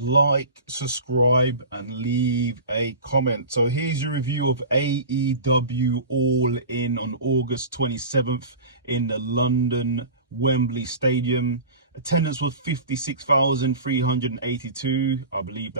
like, subscribe, and leave a comment. So here's your review of AEW All In on August 27th in the London Wembley Stadium. Attendance was 56,382. I believe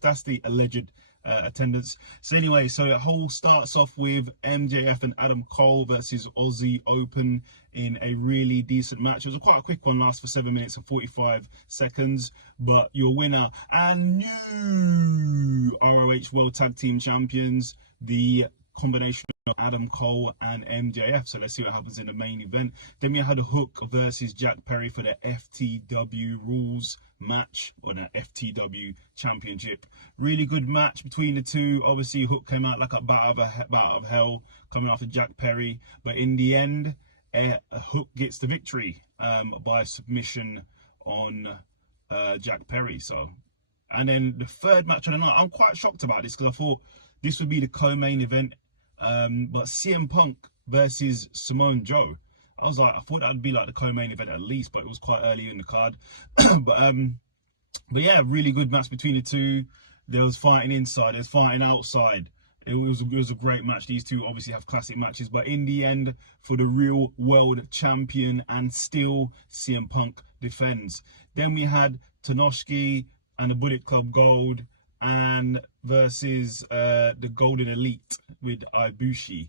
that's the alleged attendance. So anyway, so the whole starts off with MJF and Adam Cole versus Aussie Open in a really decent match. It was quite a quick one, lasts for 7 minutes and 45 seconds. But your winner and new ROH World Tag Team Champions, the combination of Adam Cole and MJF. So let's see what happens in the main event. Then we had Hook versus Jack Perry for the FTW rules match, or the FTW championship. Really good match between the two. Obviously Hook came out like a bat of hell coming after Jack Perry, but in the end Hook gets the victory by submission on Jack Perry. So, and then the third match of the night, I'm quite shocked about this because I thought this would be the co-main event, but CM Punk versus Samoa Joe. I thought that would be like the co-main event at least, but it was quite early in the card. but yeah, really good match between the two. There was fighting inside, there's fighting outside. It was a great match. These two obviously have classic matches, but in the end, for the real world champion, and still CM Punk defends. Then we had Tanoshki and the Bullet Club Gold and versus the Golden Elite with Ibushi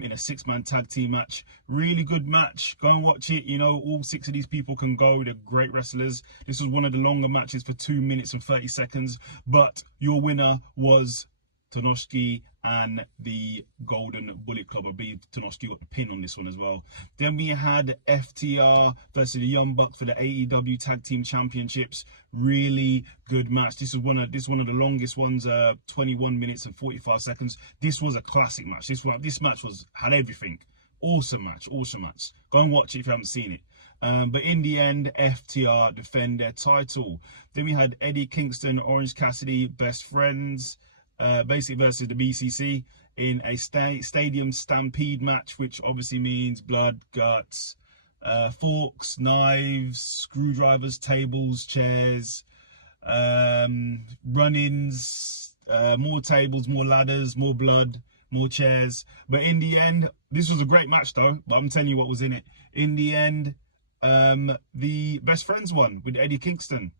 in a 6-man tag team match. Really good match. Go and watch it. You know, all 6 of these people can go. They're great wrestlers. This was one of the longer matches for 2 minutes and 30 seconds. But your winner was Tanoshki and the Golden Bullet Club. I believe Tanoshki got the pin on this one as well. Then we had FTR versus the Young Bucks for the AEW Tag Team Championships. Really good match. This is one of the longest ones, 21 minutes and 45 seconds. This was a classic match. This match had everything. Awesome match, awesome match. Go and watch it if you haven't seen it. But in the end, FTR defend their title. Then we had Eddie Kingston, Orange Cassidy, best friends, basically versus the BCC in a stadium stampede match, which obviously means blood, guts, forks, knives, screwdrivers, tables, chairs, run-ins, more tables, more ladders, more blood, more chairs. But in the end, this was a great match though, but I'm telling you what was in it. In the end, the best friends won with Eddie Kingston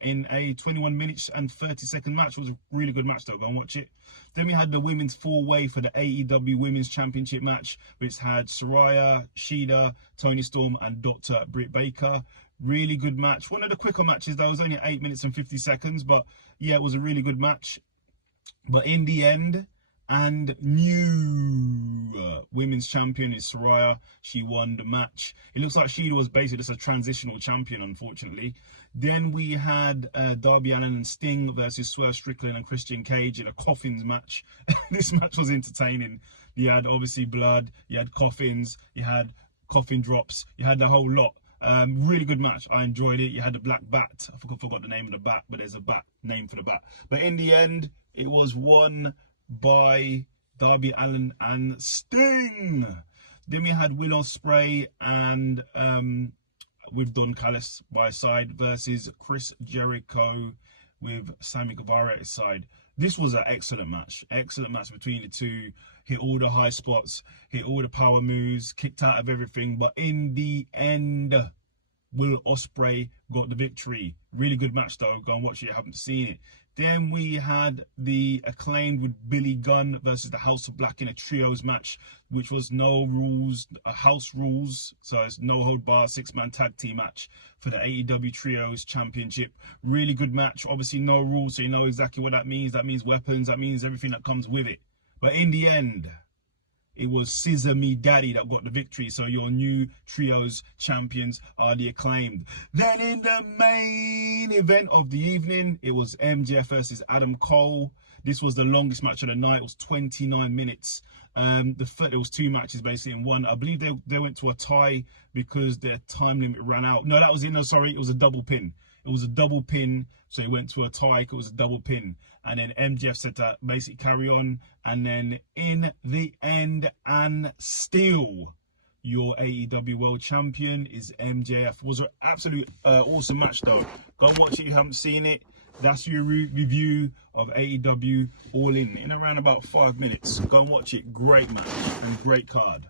in a 21 minutes and 30-second match. It was a really good match though. Go and watch it. Then we had the women's 4-way for the AEW Women's Championship match, which had Saraya, Shida, Toni Storm, and Dr. Britt Baker. Really good match. One of the quicker matches though. It was only 8 minutes and 50 seconds, but yeah, it was a really good match. But in the end, and new women's champion is Saraya. She won the match. It looks like Shida was basically just a transitional champion, unfortunately. Then we had Darby Allin and Sting versus Swerve Strickland and Christian Cage in a coffins match. This match was entertaining. You had obviously blood, you had coffins, you had coffin drops, you had the whole lot. Really good match. I enjoyed it. You had the black bat. I forgot the name of the bat, but there's a bat name for the bat. But in the end, it was won by Darby Allin and Sting. Then we had Will Ospreay and with Don Callis by his side versus Chris Jericho with Sammy Guevara at his side. This was an excellent match between the two. Hit all the high spots, hit all the power moves, kicked out of everything, but in the end, Will Ospreay got the victory. Really good match though. Go and watch it if you haven't seen it. Then we had the Acclaimed with Billy Gunn versus the House of Black in a trios match, which was no rules, house rules. So it's no hold bar 6-man tag team match for the AEW Trios Championship. Really good match. Obviously no rules, so you know exactly what that means. That means weapons. That means everything that comes with it. But in the end, it was Scissor Me Daddy that got the victory. So your new trios champions are the Acclaimed. Then in the main event of the evening, it was MJF versus Adam Cole. This was the longest match of the night. It was 29 minutes. There was 2 matches basically in one. I believe they went to a tie because their time limit ran out. No, that was it. No, sorry, it was a double pin. It was a double pin, so it went to a tie. It was a double pin. And then MJF said to basically carry on. And then in the end, and still, your AEW World Champion is MJF. Was an absolute awesome match though. Go and watch it if you haven't seen it. That's your review of AEW All In around about 5 minutes. Go and watch it. Great match and great card.